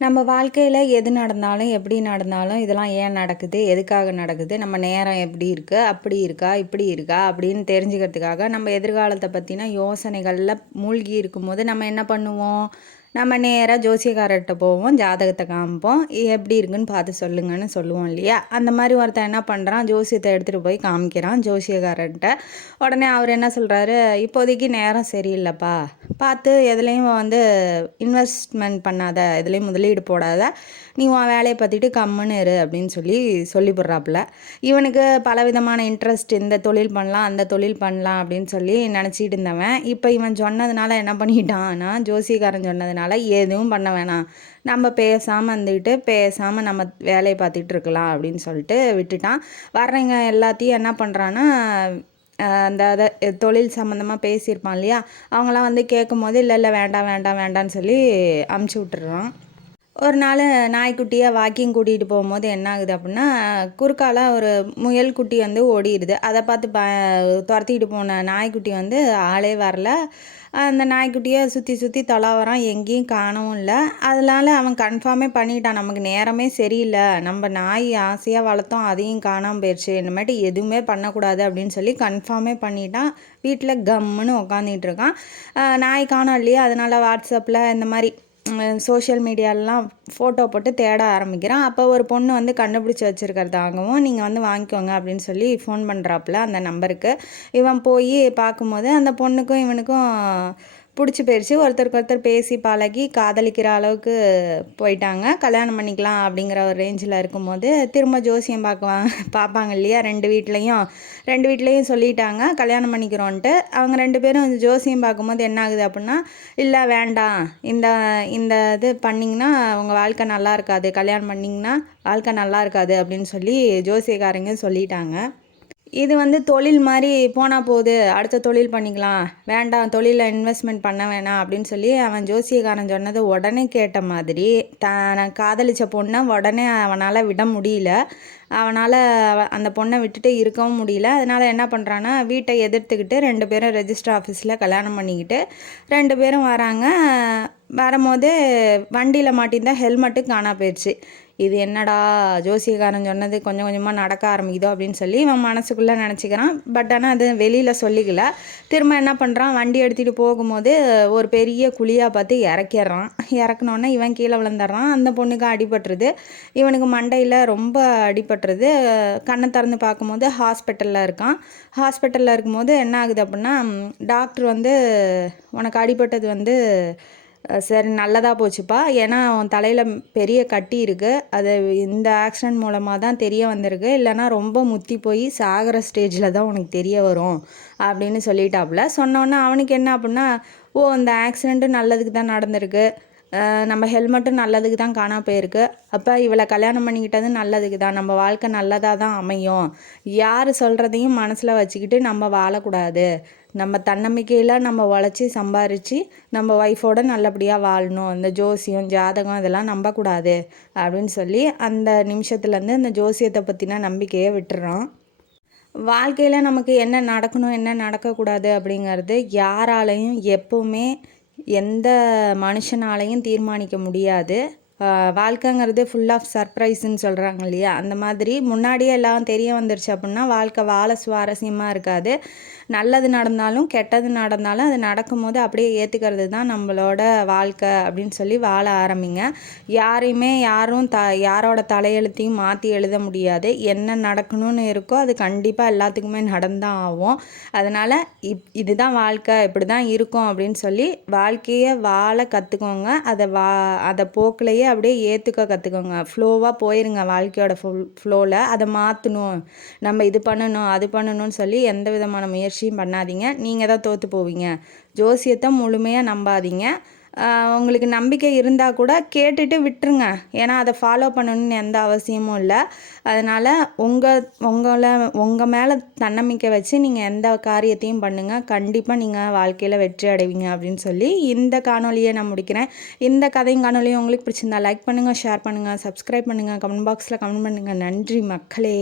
நம்ம வாழ்க்கையில் எது நடந்தாலும் எப்படி நடந்தாலும் இதெல்லாம் ஏன் நடக்குது, எதுக்காக நடக்குது, நம்ம நேரம் எப்படி இருக்குது, அப்படி இருக்கா, இப்படி இருக்கா அப்படின்னு தெரிஞ்சுக்கிறதுக்காக நம்ம எதிர்காலத்தை பற்றின யோசனைகளில் மூழ்கி இருக்கும்போது நம்ம என்ன பண்ணுவோம், நம்ம நேராக ஜோசியக்காரர்கிட்ட போவோம், ஜாதகத்தை காமிப்போம், எப்படி இருக்குன்னு பார்த்து சொல்லுங்கன்னு சொல்லுவோம் இல்லையா. அந்த மாதிரி ஒருத்தன் என்ன பண்ணுறான், ஜோசியத்தை எடுத்துகிட்டு போய் காமிக்கிறான் ஜோசியக்காரர்கிட்ட. உடனே அவர் என்ன சொல்கிறாரு, இப்போதைக்கு நேரம் சரியில்லைப்பா, பார்த்து எதுலேயும் இன்வெஸ்ட்மெண்ட் பண்ணாத, எதுலேயும் முதலீடு போடாத, நீ உன் வேலையை பார்த்துட்டு கம்முன்னு இரு அப்படின்னு சொல்லி போடுறாப்புல. இவனுக்கு பலவிதமான இன்ட்ரெஸ்ட், இந்த தொழில் பண்ணலாம் அந்த தொழில் பண்ணலாம் அப்படின்னு சொல்லி நினச்சிட்டு இருந்தவன் இப்போ இவன் சொன்னதுனால என்ன பண்ணிட்டான்னா, ஜோசியக்காரன் சொன்னதுனால எதுவும் பண்ண வேணாம், நம்ம பேசாமல் நம்ம வேலையை பார்த்துட்டு இருக்கலாம் அப்படின்னு சொல்லிட்டு விட்டுட்டான். வர்றவங்க எல்லாத்தையும் என்ன பண்ணுறான்னா, அந்த தொழில் சம்மந்தமாக பேசியிருப்பான் இல்லையா, அவங்களாம் கேட்கும் போது இல்லை வேண்டாம் வேண்டாம் வேண்டான்னு சொல்லி அமுச்சு விட்டுறான். ஒரு நாள் நாய்க்குட்டியை வாக்கிங் கூட்டிகிட்டு போகும்போது என்ன ஆகுது அப்படின்னா, குறுக்கால ஒரு முயல் குட்டி ஓடிடுது. அதை பார்த்து துரத்திக்கிட்டு போன நாய்க்குட்டி ஆளே வரல. அந்த நாய்க்குட்டியை சுற்றி தொலாவறான், எங்கேயும் காணவும் இல்லை. அதனால அவன் கன்ஃபார்மே பண்ணிட்டான், நமக்கு நேரமே சரியில்லை, நம்ம நாய் ஆசையாக வளர்த்தோம் அதையும் காணாமல் போயிடுச்சு, இனிமேட்டு எதுவுமே பண்ணக்கூடாது அப்படின்னு சொல்லி கன்ஃபார்மே பண்ணிட்டான். வீட்டில் கம்முன்னு உக்காந்துட்டு இருக்கான். நாய் காணோம் இல்லையா, அதனால் வாட்ஸ்அப்பில் இந்த மாதிரி சோஷியல் மீடியாலெலாம் ஃபோட்டோ போட்டு தேட ஆரம்பிக்கிறான். அப்போ ஒரு பொண்ணு கண்டுபிடிச்சி வச்சுருக்கிறதாகவும், நீங்கள் வாங்கிக்கோங்க அப்படின்னு சொல்லி ஃபோன் பண்ணுறாப்புல அந்த நம்பருக்கு. இவன் போய் பார்க்கும்போது அந்த பொண்ணுக்கும் இவனுக்கும் பிடிச்சி போயிடுச்சு. ஒருத்தருக்கு ஒருத்தர் பேசி பழகி காதலிக்கிற அளவுக்கு போயிட்டாங்க. கல்யாணம் பண்ணிக்கலாம் அப்படிங்கிற ஒரு ரேஞ்சில் இருக்கும்போது திரும்ப ஜோசியம் பார்ப்பாங்க இல்லையா, ரெண்டு வீட்லேயும் சொல்லிட்டாங்க கல்யாணம் பண்ணிக்கிறோன்ட்டு. அவங்க ரெண்டு பேரும் ஜோசியம் பார்க்கும்போது என்ன ஆகுது அப்படின்னா, இல்லை வேண்டாம், இந்த இது பண்ணிங்கன்னா உங்கள் வாழ்க்கை நல்லா இருக்காது, கல்யாணம் பண்ணிங்கன்னா வாழ்க்கை நல்லா இருக்காது அப்படின்னு சொல்லி ஜோசியக்காரங்க சொல்லிட்டாங்க. இது தொழில் மாதிரி போனால் போகுது, அடுத்த தொழில் பண்ணிக்கலாம், வேண்டாம் தொழிலில் இன்வெஸ்ட்மெண்ட் பண்ண வேணாம் அப்படின்னு சொல்லி அவன் ஜோசியக்காரன் சொன்னது உடனே கேட்ட மாதிரி தான் காதலித்த பொண்ணை உடனே அவனால் விட முடியல. அவனால் அந்த பொண்ணை விட்டுட்டு இருக்கவும் முடியல. அதனால் என்ன பண்ணுறான்னா, வீட்டை எதிர்த்துக்கிட்டு ரெண்டு பேரும் ரெஜிஸ்டர் ஆஃபீஸில் கல்யாணம் பண்ணிக்கிட்டு ரெண்டு பேரும் வராங்க. வரும்போது வண்டியில் மாட்டியிருந்தால் ஹெல்மெட்டு காணா போயிடுச்சு. இது என்னடா ஜோசியக்காரன் சொன்னது கொஞ்சம் கொஞ்சமாக நடக்க ஆரம்பிக்குதோ அப்படின்னு சொல்லி இவன் மனசுக்குள்ளே நினச்சிக்கிறான். பட் ஆனால் அது வெளியில் சொல்லிக்கல. திரும்ப என்ன பண்ணுறான், வண்டி எடுத்துகிட்டு போகும்போது ஒரு பெரிய குழியாக பார்த்து இறக்கிடுறான். இறக்குனோடனே இவன் கீழே விழுந்துடுறான். அந்த பொண்ணுக்கு அடிபட்டுருது, இவனுக்கு மண்டையில் ரொம்ப அடிபட்டுருது. கண்ணை திறந்து பார்க்கும்போது ஹாஸ்பிட்டலில் இருக்கான். ஹாஸ்பிட்டலில் இருக்கும்போது என்ன ஆகுது அப்படின்னா, டாக்டர் உனக்கு அடிபட்டது சரி நல்லதாக போச்சுப்பா, ஏன்னா உன் தலையில் பெரிய கட்டி இருக்குது, அது இந்த ஆக்சிடெண்ட் மூலமாக தான் தெரிய வந்திருக்கு, இல்லைனா ரொம்ப முத்தி போய் சாகிற ஸ்டேஜில் தான் உனக்கு தெரிய வரும் அப்படின்னு சொல்லிட்டாப்புல. சொன்னோன்னே அவனுக்கு என்ன அப்படின்னா, ஓ இந்த ஆக்சிடெண்ட்டு நல்லதுக்கு தான் நடந்திருக்கு, நம்ம ஹெல்மெட்டும் நல்லதுக்கு தான் காணா போயிருக்கு, அப்போ இவளை கல்யாணம் பண்ணிக்கிட்டது நல்லதுக்கு தான், நம்ம வாழ்க்கை நல்லதாக தான் அமையும், யார் சொல்கிறதையும் மனசில் வச்சுக்கிட்டு நம்ம வாழக்கூடாது, நம்ம தன்னம்பிக்கையில் நம்ம உழைச்சி சம்பாரித்து நம்ம ஒய்ஃபோடு நல்லபடியாக வாழணும், இந்த ஜோசியம் ஜாதகம் இதெல்லாம் நம்பக்கூடாது அப்படின்னு சொல்லி அந்த நிமிஷத்துலேருந்து அந்த ஜோசியத்தை பற்றின நம்பிக்கையை விட்டுறான். வாழ்க்கையில் நமக்கு என்ன நடக்கணும் என்ன நடக்கக்கூடாது அப்படிங்கிறது யாராலையும் எப்போவுமே எந்த மனுஷனாலையும் தீர்மானிக்க முடியாது. வாழ்க்கைங்கிறது ஃபுல் ஆஃப் சர்ப்ரைஸ்ன்னு சொல்கிறாங்க இல்லையா, அந்த மாதிரி முன்னாடியே எல்லாம் தெரிய வந்துருச்சு அப்படின்னா வாழ்க்கை வாழ சுவாரஸ்யமாக இருக்காது. நல்லது நடந்தாலும் கெட்டது நடந்தாலும் அது நடக்கும்போது அப்படியே ஏற்றுக்கிறது தான் நம்மளோட வாழ்க்கை அப்படின்னு சொல்லி வாழ ஆரம்பிங்க. யாரும் யாரோட தலையெழுத்தையும் மாற்றி எழுத முடியாது. என்ன நடக்கணும்னு இருக்கோ அது கண்டிப்பாக எல்லாத்துக்குமே நடந்தான் ஆகும். அதனால் இதுதான் வாழ்க்கை, இப்படி தான் இருக்கும் அப்படின்னு சொல்லி வாழ்க்கையை வாழ கற்றுக்கோங்க. அதை போக்கிலேயே அப்படியே ஏற்றுக்க கற்றுக்கோங்க. ஃப்ளோவாக போயிருங்க வாழ்க்கையோட ஃப்ளோவில். அதை மாற்றணும், நம்ம இது பண்ணணும் அது பண்ணணும்னு சொல்லி எந்த விதமான முயற்சியும் பண்ணாதீங்க, நீங்கள் தான் தோற்று போவீங்க. ஜோசியத்தை முழுமையாக நம்பாதீங்க. உங்களுக்கு நம்பிக்கை இருந்தால் கூட கேட்டுட்டு விட்டுருங்க, ஏன்னா அதை ஃபாலோ பண்ணணும்னு எந்த அவசியமும் இல்லை. அதனால் உங்கள் மேலே தன்னம்பிக்கை வச்சு நீங்கள் எந்த காரியத்தையும் பண்ணுங்கள், கண்டிப்பாக நீங்கள் வாழ்க்கையில் வெற்றி அடைவீங்க அப்படின்னு சொல்லி இந்த காணொலியை நான் முடிக்கிறேன். இந்த கதையும் காணொலியும் உங்களுக்கு பிடிச்சிருந்தா லைக் பண்ணுங்கள், ஷேர் பண்ணுங்கள், சப்ஸ்கிரைப் பண்ணுங்கள், கமெண்ட் பாக்ஸில் கமெண்ட் பண்ணுங்கள். நன்றி மக்களே.